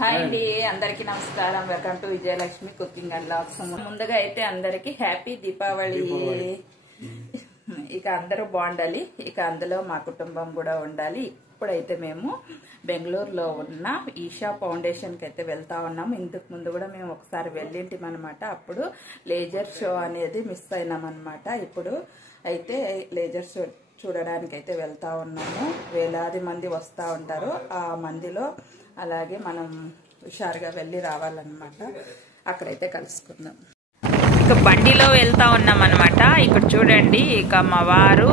Hi అండి, అందరికి నమస్కారం. Welcome to Vijayalakshmi cooking and vlogs. ముందుగా అయితే అందరికి హ్యాపీ దీపావళి. ఇక అందరూ బాగుండాలి, ఇక అందులో మా కుటుంబం కూడా ఉండాలి. ఇప్పుడైతే మేము బెంగళూరులో ఉన్న ఈషా ఫౌండేషన్ కి అయితే వెళ్తా ఉన్నాము. ఇంతకు ముందు కూడా మేము ఒకసారి వెళ్ళింటాం అనమాట. అప్పుడు లేజర్ షో అనేది మిస్ అయినాం అనమాట. ఇప్పుడు అయితే లేజర్ షో చూడడానికి అయితే వెళ్తా ఉన్నాము. వేలాది మంది వస్తూ ఉంటారు. ఆ మందిలో అలాగే మనం హుషారుగా వెళ్ళి రావాలన్నమాట. అక్కడైతే కలుసుకుందాం. ఇక బండిలో వెళ్తా ఉన్నాం అనమాట. ఇక్కడ చూడండి, ఇక మా వారు,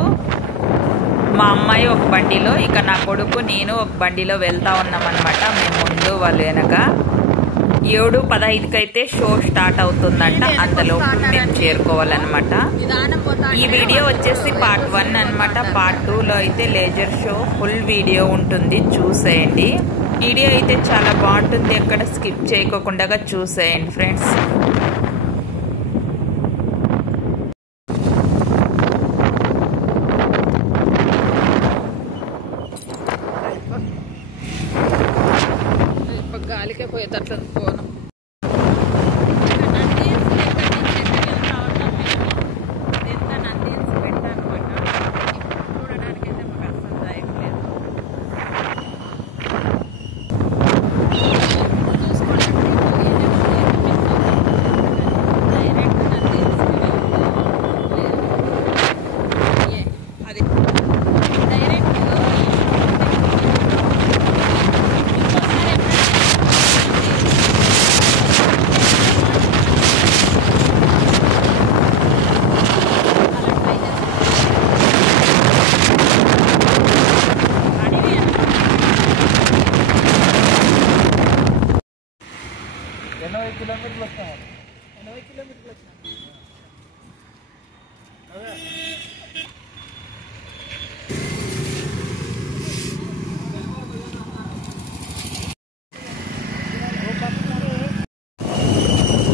మా అమ్మాయి ఒక బండిలో, ఇక నా కొడుకు, నేను ఒక బండిలో వెళ్తా ఉన్నాం అనమాట. మేము ముందు, వాళ్ళు వెనక. 7:15కి అయితే షో స్టార్ట్ అవుతుందంట. అంతలోపు మేము చేరుకోవాలన్నమాట. ఈ వీడియో వచ్చేసి పార్ట్ 1 అనమాట. పార్ట్ 2లో అయితే లేజర్ షో ఫుల్ వీడియో ఉంటుంది, చూసేయండి. వీడియో అయితే చాలా బాగుంటుంది, ఎక్కడ స్కిప్ చేయకోకుండా చూసేయండి ఫ్రెండ్స్. గాలికే పోయేటట్లు పోను.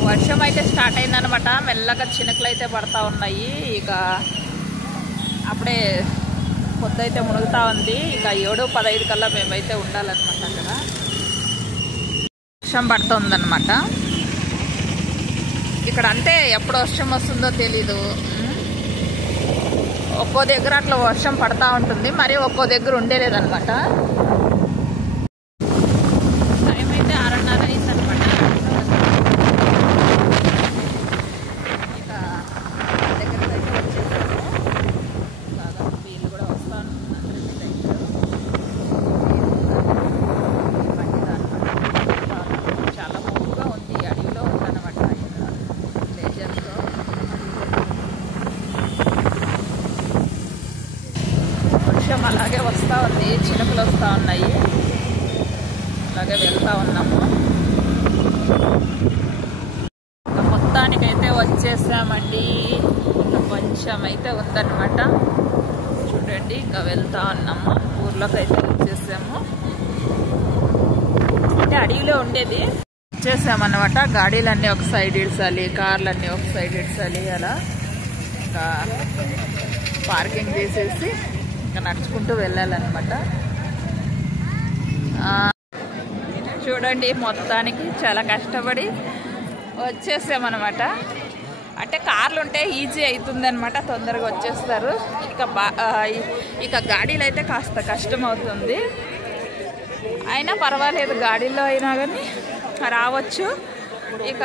వర్షం అయితే స్టార్ట్ అయిందనమాట. మెల్లగా చినుకులు అయితే పడతా ఉన్నాయి. ఇక అప్పుడే పొద్దైతే మునుగుతా ఉంది. ఇక 7:15 కల్లా మేమైతే ఉండాలన్నమాట. అక్కడ వర్షం పడుతుందన్నమాట. ఇక్కడ అంతే, ఎప్పుడు వర్షం వస్తుందో తెలీదు. ఒక్కో దగ్గర అట్లా వర్షం పడతా ఉంటుంది, మరి ఒక్కో దగ్గర ఉండేలేదన్నమాట. టైం అయితే 6:30 అయింది అనమాట. ఇక దగ్గరకు అయితే వచ్చేసాము. బాగా వీళ్ళు కూడా వస్తా ఉంటున్నారు. చాలా మూపుగా ఉంది, అడవిలో ఉందన్నమాట. లేజర్లో వర్షం అలాగే వస్తూ ఉంది, చినుకులు వస్తూ ఉన్నాయి. అలాగే వెళ్తా ఉన్నాము. మొత్తానికైతే వచ్చేసామండి. ఇంకా కొంచెం అయితే ఉందన్నమాట. చూడండి, ఇంకా వెళ్తా ఉన్నాము. ఊర్లోకి అయితే వచ్చేసాము. అంటే అడవిలో ఉండేది. వచ్చేసామన్నమాట. గాడీలన్నీ ఒక సైడ్ ఇడ్చాలి, కార్లన్నీ ఒక సైడ్ ఇడ్చాలి. అలా ఇంకా పార్కింగ్ చేసేసి ఇంకా నడుచుకుంటూ వెళ్ళాలన్నమాట. చూడండి, మొత్తానికి చాలా కష్టపడి వచ్చేసామన్నమాట. అంటే కార్లు ఉంటే ఈజీ అవుతుంది అనమాట, తొందరగా వచ్చేస్తారు. ఇక గాడీలు అయితే కాస్త కష్టం అవుతుంది. అయినా పర్వాలేదు, గాడీలో అయినా కానీ రావచ్చు. ఇక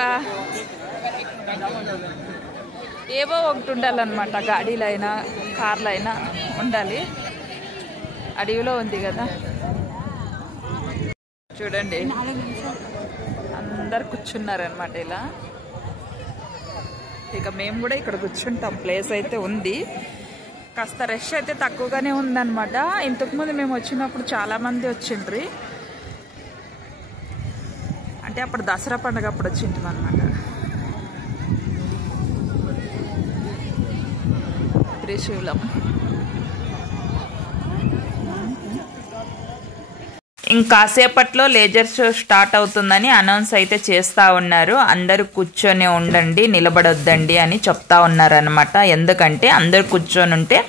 ఏవో ఒకటి ఉండాలన్నమాట. గాడీలు అయినా కార్లు అయినా ఉండాలి. అడవిలో ఉంది కదా. చూడండి, అందరు కూర్చున్నారనమాట ఇలా. ఇక మేము కూడా ఇక్కడ కూర్చుంటాం. ప్లేస్ అయితే ఉంది, కాస్త రష్ అయితే తక్కువగానే ఉందన్నమాట. ఇంతకుముందు మేము వచ్చినప్పుడు చాలా మంది వచ్చిండ్రి. అంటే అప్పుడు దసరా పండుగ అప్పుడు వచ్చింటాం అనమాట. త్రిశూలం. ఇంకాసేపట్లో లేజర్ షో స్టార్ట్ అవుతుందని అనౌన్స్ అయితే చేస్తూ ఉన్నారు. అందరూ కూర్చొని ఉండండి, నిలబడొద్దండి అని చెప్తా ఉన్నారనమాట. ఎందుకంటే అందరు కూర్చొని ఉంటే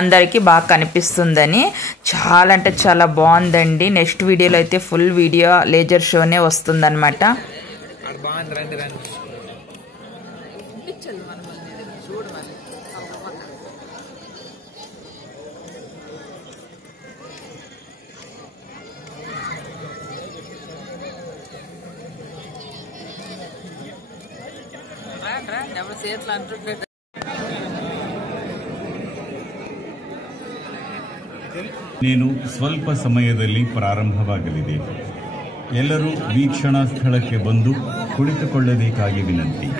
అందరికీ బాగా కనిపిస్తుందని. చాలా అంటే చాలా బాగుందండి. నెక్స్ట్ వీడియోలో అయితే ఫుల్ వీడియో లేజర్ షోనే వస్తుందన్నమాట. నేను ಸ್ವಲ್ಪ ಸಮಯದಲ್ಲಿ ಪ್ರಾರಂಭವಾಗಲಿದೆ. ಎಲ್ಲರೂ ವೀಕ್ಷಣಾ ಸ್ಥಳಕ್ಕೆ ಬಂದು ಕುಳಿತುಕೊಳ್ಳಬೇಕಾಗಿ ವಿನಂತಿ.